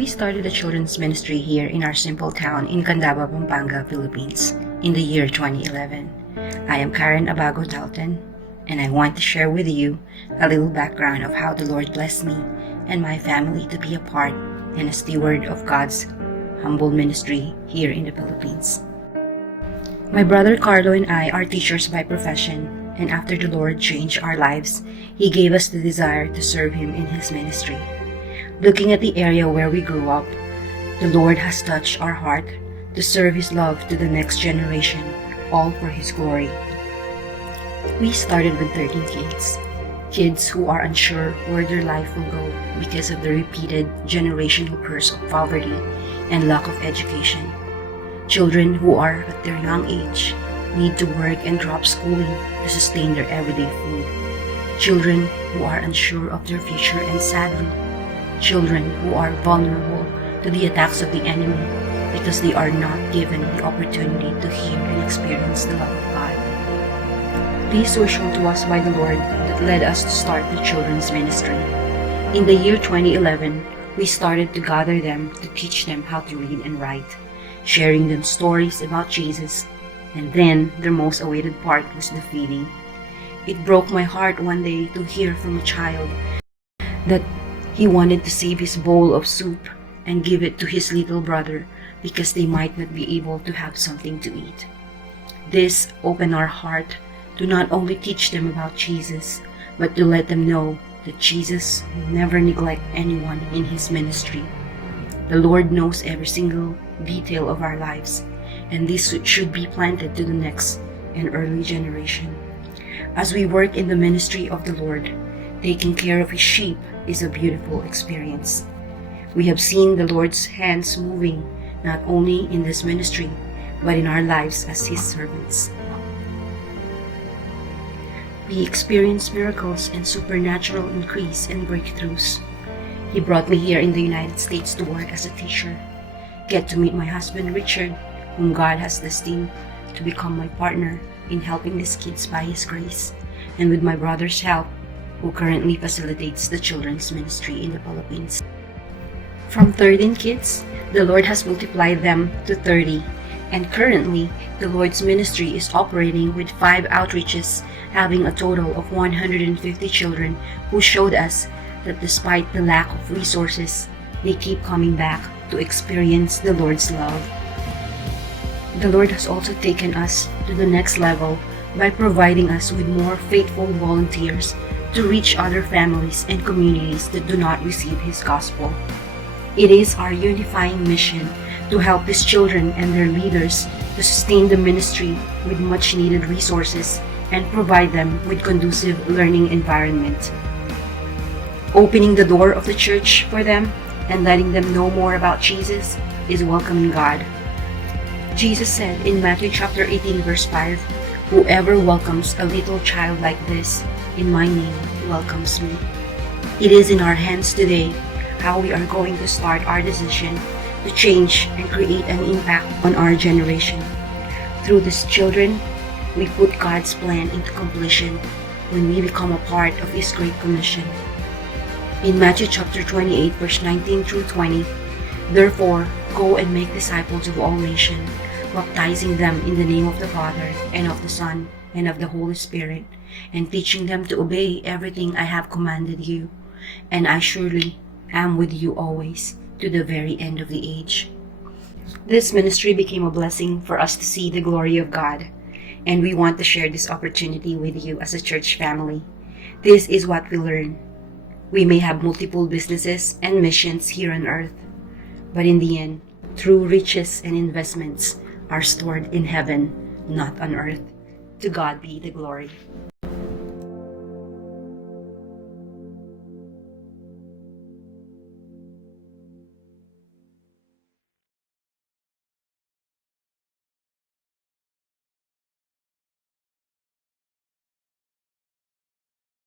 We started a children's ministry here in our simple town in Candaba, Pampanga, Philippines in the year 2011. I am Karen Abago Dalton, and I want to share with you a little background of how the Lord blessed me and my family to be a part and a steward of God's humble ministry here in the Philippines. My brother Carlo and I are teachers by profession, and after the Lord changed our lives, He gave us the desire to serve Him in His ministry. Looking at the area where we grew up, the Lord has touched our heart to serve His love to the next generation, all for His glory. We started with 13 kids who are unsure where their life will go because of the repeated generational curse of poverty and lack of education. Children who are at their young age need to work and drop schooling to sustain their everyday food. Children who are unsure of their future, and sadly, children who are vulnerable to the attacks of the enemy because they are not given the opportunity to hear and experience the love of God. These were shown to us by the Lord that led us to start the children's ministry. In the year 2011, we started to gather them to teach them how to read and write, sharing them stories about Jesus, and then their most awaited part was the feeding. It broke my heart one day to hear from a child that he wanted to save his bowl of soup and give it to his little brother because they might not be able to have something to eat. This opened our heart to not only teach them about Jesus, but to let them know that Jesus will never neglect anyone in His ministry. The Lord knows every single detail of our lives, and this should be planted to the next and early generation. As we work in the ministry of the Lord, taking care of His sheep is a beautiful experience. We have seen the Lord's hands moving not only in this ministry, but in our lives as His servants. We experience miracles and supernatural increase and breakthroughs. He brought me here in the United States to work as a teacher, get to meet my husband Richard, whom God has destined to become my partner in helping these kids by His grace, and with my brother's help, who currently facilitates the children's ministry in the Philippines. From 13 kids, the Lord has multiplied them to 30, and currently, the Lord's ministry is operating with 5 outreaches, having a total of 150 children who showed us that despite the lack of resources, they keep coming back to experience the Lord's love. The Lord has also taken us to the next level by providing us with more faithful volunteers to reach other families and communities that do not receive His gospel. It is our unifying mission to help these children and their leaders to sustain the ministry with much needed resources and provide them with conducive learning environment. Opening the door of the church for them and letting them know more about Jesus is welcoming God. Jesus said in Matthew chapter 18 verse 5, "Whoever welcomes a little child like this in my name welcomes me." It is in our hands today how we are going to start our decision to change and create an impact on our generation. Through these children, we put God's plan into completion when we become a part of His Great Commission. In Matthew chapter 28 verse 19 through 20, "Therefore, go and make disciples of all nations, baptizing them in the name of the Father, and of the Son, and of the Holy Spirit, and teaching them to obey everything I have commanded you. And I surely am with you always, to the very end of the age." This ministry became a blessing for us to see the glory of God, and we want to share this opportunity with you as a church family. This is what we learn. We may have multiple businesses and missions here on earth, but in the end, true riches and investments are stored in heaven, not on earth. To God be the glory.